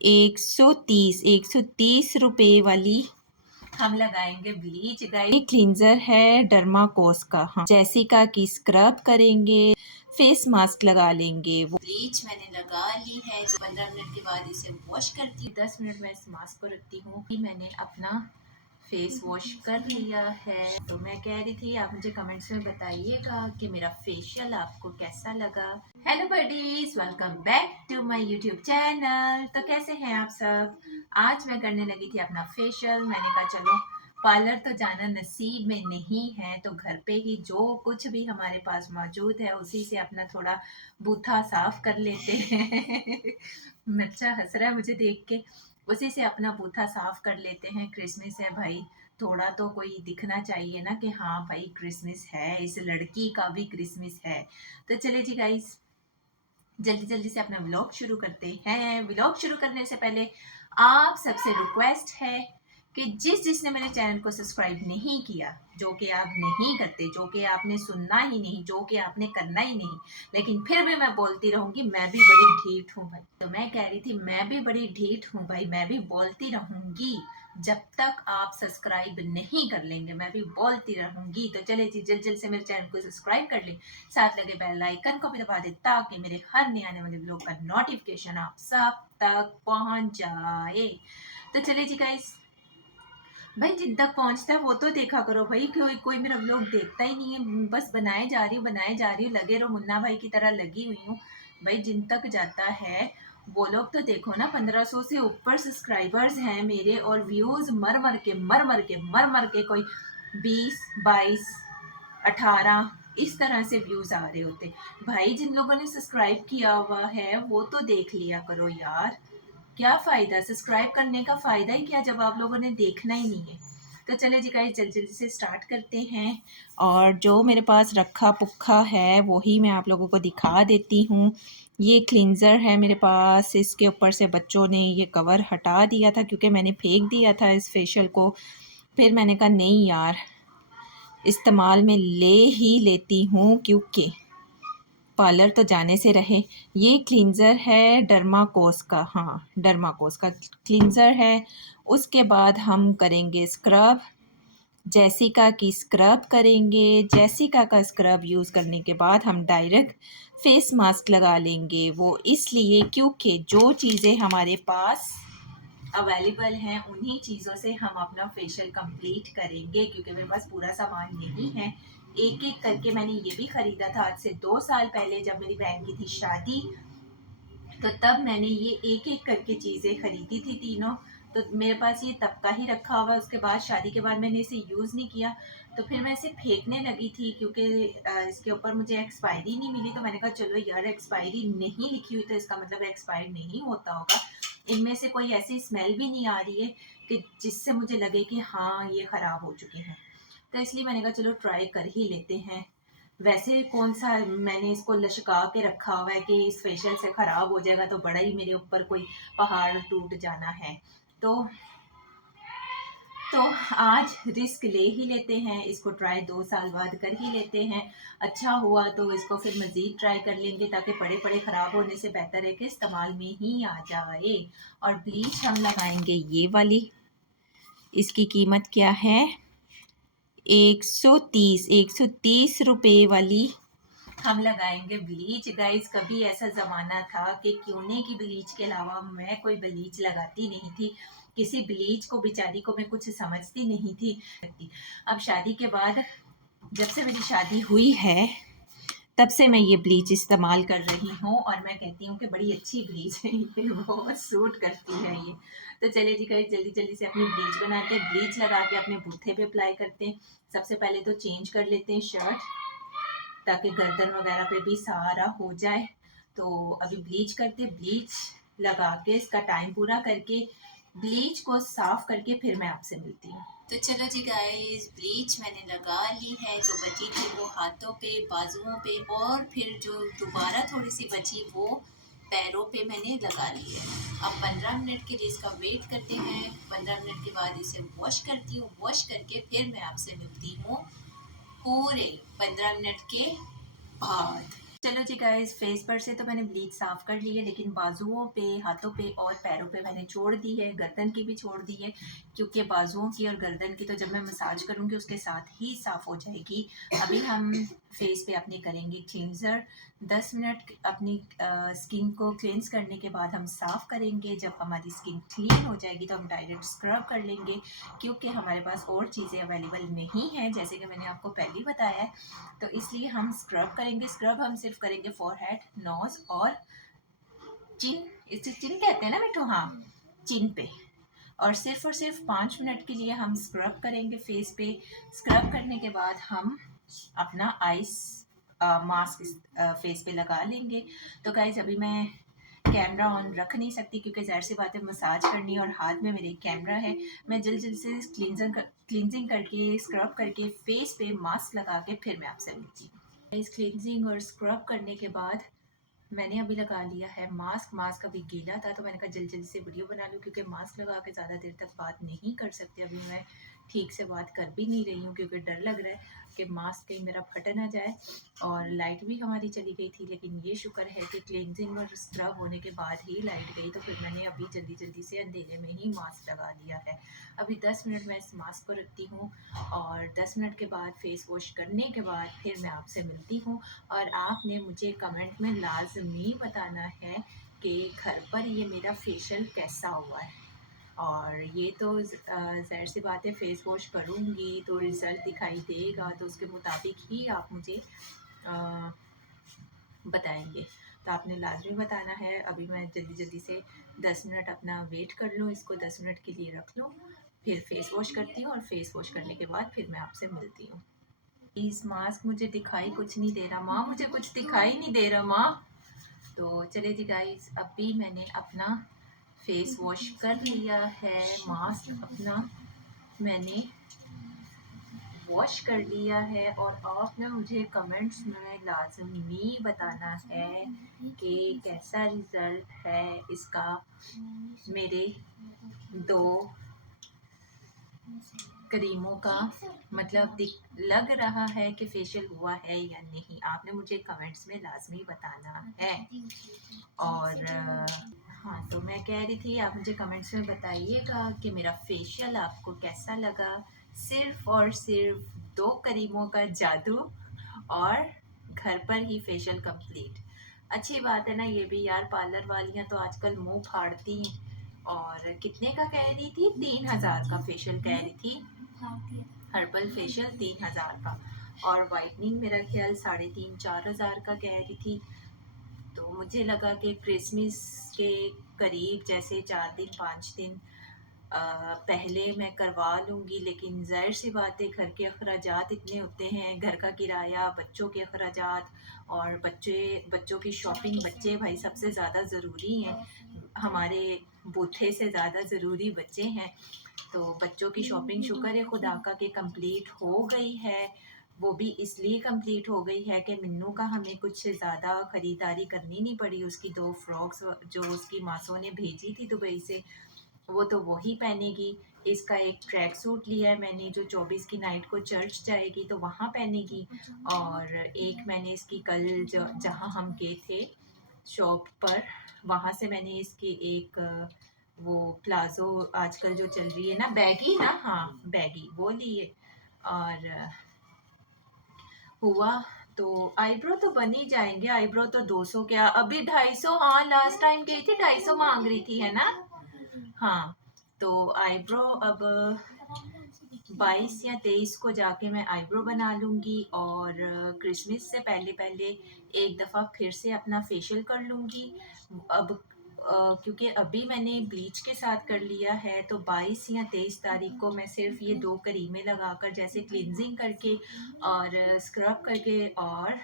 130 रुपए वाली हम लगाएंगे ब्लीच गाइस। ये क्लींजर है डर्माकोस का। हाँ, जेसिका की स्क्रब करेंगे, फेस मास्क लगा लेंगे। वो ब्लीच मैंने लगा ली है, जो 15 मिनट के बाद इसे वॉश करती हूँ। 10 मिनट में इस मास्क को रखती हूँ। मैंने अपना फेस वॉश कर लिया है। तो मैं कह रही थी आप मुझे कमेंट्स में बताइएगा कि मेरा फेशियल आपको कैसा लगा। Hello buddies, welcome back to my YouTube channel. तो कैसे हैं आप सब? आज मैं करने लगी थी अपना फेशियल। मैंने कहा चलो, पार्लर तो जाना नसीब में नहीं है, तो घर पे ही जो कुछ भी हमारे पास मौजूद है उसी से अपना थोड़ा बूथा साफ कर लेते हैं। बच्चा हंस रहा है मुझे देख के। उसी से अपना बूथा साफ कर लेते हैं। क्रिसमस है भाई, थोड़ा तो कोई दिखना चाहिए ना कि हाँ भाई क्रिसमस है, इस लड़की का भी क्रिसमस है। तो चले जी गाइस, जल्दी जल्दी से अपना व्लॉग शुरू करते हैं। व्लॉग शुरू करने से पहले आप सबसे रिक्वेस्ट है कि जिसने मेरे चैनल को सब्सक्राइब नहीं किया, जो कि आप नहीं करते, जो कि आपने सुनना ही नहीं, जो कि आपने करना ही नहीं, लेकिन फिर भी मैं बोलती रहूंगी, मैं भी बड़ी ढीठ हूँ भाई। तो मैं कह रही थी मैं भी बड़ी ढीठ हूँ भाई, मैं भी बोलती रहूंगी जब तक आप सब्सक्राइब नहीं कर लेंगे, मैं भी बोलती रहूंगी। तो चले जी, जल्द जल्द से मेरे चैनल को सब्सक्राइब कर ले, साथ लगे बेल आइकन को भी दबा दे, ताकि मेरे हर नए आने वाले वीडियो का नोटिफिकेशन आप सब तक पहुंच जाए। तो चले जी गाइस, भाई जिन तक पहुंचता है वो तो देखा करो भाई। कोई कोई मेरा व्लॉग देखता ही नहीं है, बस बनाए जा रही हूँ, लगे रहो, मुन्ना भाई की तरह लगी हुई हूँ। भाई जिन तक जाता है वो लोग तो देखो ना, 1500 से ऊपर सब्सक्राइबर्स हैं मेरे, और व्यूज मर के कोई 20, 22, 18 इस तरह से व्यूज आ रहे होते। भाई जिन लोगों ने सब्सक्राइब किया हुआ है वो तो देख लिया करो यार। क्या फायदा सब्सक्राइब करने का, फायदा ही क्या जब आप लोगों ने देखना ही नहीं है। तो चले जी गाइस, जल्दी जल्दी से स्टार्ट करते हैं। और जो मेरे पास रखा पुखा है वही मैं आप लोगों को दिखा देती हूँ। ये क्लींजर है मेरे पास, इसके ऊपर से बच्चों ने ये कवर हटा दिया था क्योंकि मैंने फेंक दिया था इस फेशियल को। फिर मैंने कहा नहीं यार, इस्तेमाल में ले ही लेती हूँ क्योंकि पार्लर तो जाने से रहे। ये क्लींजर है डर्माकोस का। हाँ, डर्माकोस का क्लींजर है। उसके बाद हम करेंगे स्क्रब, जेसिका की स्क्रब करेंगे। जेसिका का स्क्रब यूज़ करने के बाद हम डायरेक्ट फेस मास्क लगा लेंगे। वो इसलिए क्योंकि जो चीज़ें हमारे पास अवेलेबल हैं उन्हीं चीज़ों से हम अपना फेशियल कंप्लीट करेंगे, क्योंकि मेरे पास पूरा सामान नहीं है। एक एक करके मैंने ये भी ख़रीदा था आज से 2 साल पहले, जब मेरी बहन की थी शादी, तो तब मैंने ये एक एक करके चीज़ें ख़रीदी थी तीनों। तो मेरे पास ये तब का ही रखा हुआ। उसके बाद शादी के बाद मैंने इसे यूज़ नहीं किया, तो फिर मैं इसे फेंकने लगी थी क्योंकि इसके ऊपर मुझे एक्सपायरी नहीं मिली। तो मैंने कहा चलो यार, एक्सपायरी नहीं लिखी हुई तो इसका मतलब एक्सपायर नहीं होता होगा। इनमें से कोई ऐसी स्मेल भी नहीं आ रही है कि जिससे मुझे लगे कि हाँ ये ख़राब हो चुके हैं। तो इसलिए मैंने कहा चलो ट्राई कर ही लेते हैं। वैसे कौन सा मैंने इसको लटका के रखा हुआ है कि इस फेशियल से ख़राब हो जाएगा तो बड़ा ही मेरे ऊपर कोई पहाड़ टूट जाना है। तो आज रिस्क ले ही लेते हैं, इसको ट्राई 2 साल बाद कर ही लेते हैं। अच्छा हुआ तो इसको फिर मज़ीद ट्राई कर लेंगे, ताकि पड़े पड़े ख़राब होने से बेहतर है कि इस्तेमाल में ही आ जाए। और ब्लीच हम लगाएंगे ये वाली। इसकी कीमत क्या है? 130 रुपए वाली हम लगाएंगे ब्लीच गाइस। कभी ऐसा ज़माना था कि क्यूने की ब्लीच के अलावा मैं कोई ब्लीच लगाती नहीं थी। किसी ब्लीच को बेचारी को मैं कुछ समझती नहीं थी। अब शादी के बाद, जब से मेरी शादी हुई है, तब से मैं ये ब्लीच इस्तेमाल कर रही हूँ, और मैं कहती हूँ कि बड़ी अच्छी ब्लीच है ये, बहुत सूट करती है ये। तो चलिए जी गाइस, जल्दी जल्दी से अपनी ब्लीच बनाते हैं। ब्लीच लगा के अपने बूथे पे अप्लाई करते हैं। सबसे पहले तो चेंज कर लेते हैं शर्ट, ताकि गर्दन वगैरह पे भी सारा हो जाए। तो अभी ब्लीच करते, ब्लीच लगा के इसका टाइम पूरा करके ब्लीच को साफ करके फिर मैं आपसे मिलती हूँ। तो चलो जी गाइस, ब्लीच मैंने लगा ली है। जो बची थी वो हाथों पे, बाजुओं पे, और फिर जो दोबारा थोड़ी सी बची वो पैरों पे मैंने लगा ली है। अब 15 मिनट के लिए इसका वेट करते हैं। 15 मिनट के बाद इसे वॉश करती हूँ। वॉश करके फिर मैं आपसे मिलती हूँ पूरे 15 मिनट के बाद। चलो जी गाइस, फेस पर से तो मैंने ब्लीच साफ कर ली है, लेकिन बाजुओं पे, हाथों पे और पैरों पे मैंने छोड़ दी है, गर्दन की भी छोड़ दी है, क्योंकि बाजुओं की और गर्दन की तो जब मैं मसाज करूँगी उसके साथ ही साफ़ हो जाएगी। अभी हम फेस पे अपने करेंगे क्लींजर। 10 मिनट अपनी स्किन को क्लेंस करने के बाद हम साफ़ करेंगे। जब हमारी स्किन क्लीन हो जाएगी तो हम डायरेक्ट स्क्रब कर लेंगे, क्योंकि हमारे पास और चीज़ें अवेलेबल नहीं हैं, जैसे कि मैंने आपको पहले ही बताया है। तो इसलिए हम स्क्रब करेंगे। स्क्रब हम सिर्फ करेंगे फोरहेड, नोज और चिन, इसे चिन कहते हैं ना मिठू, हाँ, चिन पे। और सिर्फ 5 मिनट के लिए हम स्क्रब करेंगे फेस पे। स्क्रब करने के बाद हम अपना आइस मास्क फेस पे लगा लेंगे। तो गाइज अभी मैं कैमरा ऑन रख नहीं सकती, क्योंकि ज़ाहिर सी बात है मसाज करनी है और हाथ में मेरे कैमरा है। मैं जल्द जल्द से क्लिनजिंग करके, स्क्रब करके, फेस पे मास्क लगा के फिर मैं आपसे मिलती हूँ। इस क्लिनजिंग और स्क्रब करने के बाद मैंने अभी लगा लिया है मास्क। मास्क अभी गीला था तो मैंने कहा जल्दी जल्दी से वीडियो बना लूँ, क्योंकि मास्क लगा के ज़्यादा देर तक बात नहीं कर सकते। अभी मैं ठीक से बात कर भी नहीं रही हूँ, क्योंकि डर लग रहा है कि मास्क कहीं मेरा फट ना जाए। और लाइट भी हमारी चली गई थी, लेकिन ये शुक्र है कि क्लिनजिंग और स्क्रब होने के बाद ही लाइट गई, तो फिर मैंने अभी जल्दी जल्दी से अंधेरे में ही मास्क लगा लिया है। अभी 10 मिनट मैं इस मास्क को रखती हूँ, और 10 मिनट के बाद फेस वॉश करने के बाद फिर मैं आपसे मिलती हूँ। और आपने मुझे कमेंट में लाजमी बताना है कि घर पर ये मेरा फेशियल कैसा हुआ है। और ये तो ज़ाहिर सी बात है, फेस वॉश करूँगी तो रिज़ल्ट दिखाई देगा, तो उसके मुताबिक ही आप मुझे अ, बताएंगे। तो आपने लाजमी बताना है। अभी मैं जल्दी जल्दी से 10 मिनट अपना वेट कर लूँ, इसको 10 मिनट के लिए रख लूँ, फिर फेस वॉश करती हूँ, और फेस वॉश करने के बाद फिर मैं आपसे मिलती हूँ। इस मास्क मुझे दिखाई कुछ नहीं दे रहा माँ, मुझे कुछ दिखाई नहीं दे रहा माँ। तो चले जी गाइस, अभी मैंने अपना फेस वॉश कर लिया है, मास्क अपना मैंने वॉश कर लिया है। और आपने मुझे कमेंट्स में लाजमी बताना है कि कैसा रिज़ल्ट है इसका। मेरे 2 क्रीमों का मतलब लग रहा है कि फेशियल हुआ है या नहीं, आपने मुझे कमेंट्स में लाजमी बताना है। और हाँ, तो मैं कह रही थी आप मुझे कमेंट्स में बताइएगा कि मेरा फेशियल आपको कैसा लगा। सिर्फ और सिर्फ 2 क्रीमों का जादू और घर पर ही फेशियल कंप्लीट। अच्छी बात है ना ये भी यार, पार्लर वालियाँ तो आजकल मुंह फाड़ती हैं। और कितने का कह रही थी? 3000 का फेशियल कह रही थी, हर्बल फेशियल 3000 का। और वाइटनिंग मेरा ख्याल 3500-4000 का कह रही थी। तो मुझे लगा कि क्रिसमस के करीब, जैसे 4 दिन 5 दिन पहले मैं करवा लूँगी, लेकिन ज़ाहिर सी बात है घर के अखराजात इतने होते हैं, घर का किराया, बच्चों के अखराजात, और बच्चों की शॉपिंग। बच्चे भाई सबसे ज़्यादा ज़रूरी हैं, हमारे बूथे से ज़्यादा ज़रूरी बच्चे हैं। तो बच्चों की शॉपिंग शुक्र है खुदा का कि कंप्लीट हो गई है। वो भी इसलिए कंप्लीट हो गई है कि मिन्नू का हमें कुछ ज़्यादा ख़रीदारी करनी नहीं पड़ी। उसकी 2 फ्रॉक्स जो उसकी मासों ने भेजी थी दुबई से, वो तो वही पहनेगी। इसका एक ट्रैक सूट लिया है मैंने, जो 24 की नाइट को चर्च जाएगी तो वहाँ पहनेगी। और एक मैंने इसकी कल जहाँ हम गए थे शॉप पर, वहाँ से मैंने इसकी एक वो प्लाज़ो आजकल जो चल रही है ना, बैगी ना, हाँ बैगी, वो ली है। और हुआ तो आईब्रो तो बन ही जाएंगे। आईब्रो तो 200 क्या, अभी 250, हाँ लास्ट टाइम गई थी 250 मांग रही थी, है ना। हाँ, तो आईब्रो अब 22 या 23 को जाके मैं आईब्रो बना लूँगी, और क्रिसमस से पहले पहले एक दफ़ा फिर से अपना फेशियल कर लूँगी। अब क्योंकि अभी मैंने ब्लीच के साथ कर लिया है, तो 22 या 23 तारीख को मैं सिर्फ ये 2 क्रीमें लगाकर, जैसे क्लिनजिंग करके और स्क्रब करके और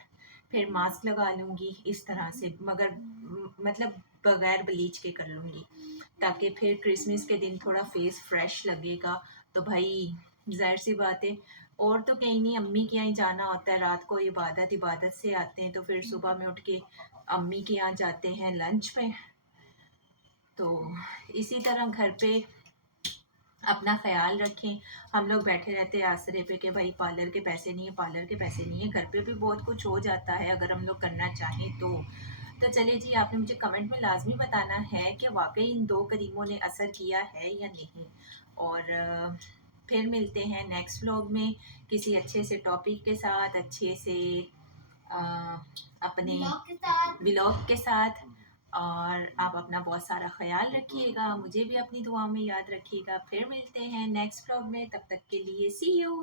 फिर मास्क लगा लूँगी इस तरह से, मगर मतलब बगैर ब्लीच के कर लूँगी, ताकि फिर क्रिसमस के दिन थोड़ा फेस फ्रेश लगेगा। तो भाई ज़ाहिर सी बात है, और तो कहीं नहीं, अम्मी के यहाँ ही जाना होता है। रात को इबादत से आते हैं, तो फिर सुबह में उठ के अम्मी के यहाँ जाते हैं लंच पे। तो इसी तरह घर पे अपना ख्याल रखें। हम लोग बैठे रहते हैं आसरे पे कि भाई पार्लर के पैसे नहीं है, पार्लर के पैसे नहीं है। घर पे भी बहुत कुछ हो जाता है अगर हम लोग करना चाहें तो चलिए जी, आपने मुझे कमेंट में लाजमी बताना है कि वाकई इन 2 करीमों ने असर किया है या नहीं। और फिर मिलते हैं नेक्स्ट व्लॉग में किसी अच्छे से टॉपिक के साथ, अच्छे से अ, अपने ब्लॉग के साथ। और आप अपना बहुत सारा ख्याल रखिएगा, मुझे भी अपनी दुआ में याद रखिएगा। फिर मिलते हैं नेक्स्ट व्लॉग में, तब तक के लिए सी यू।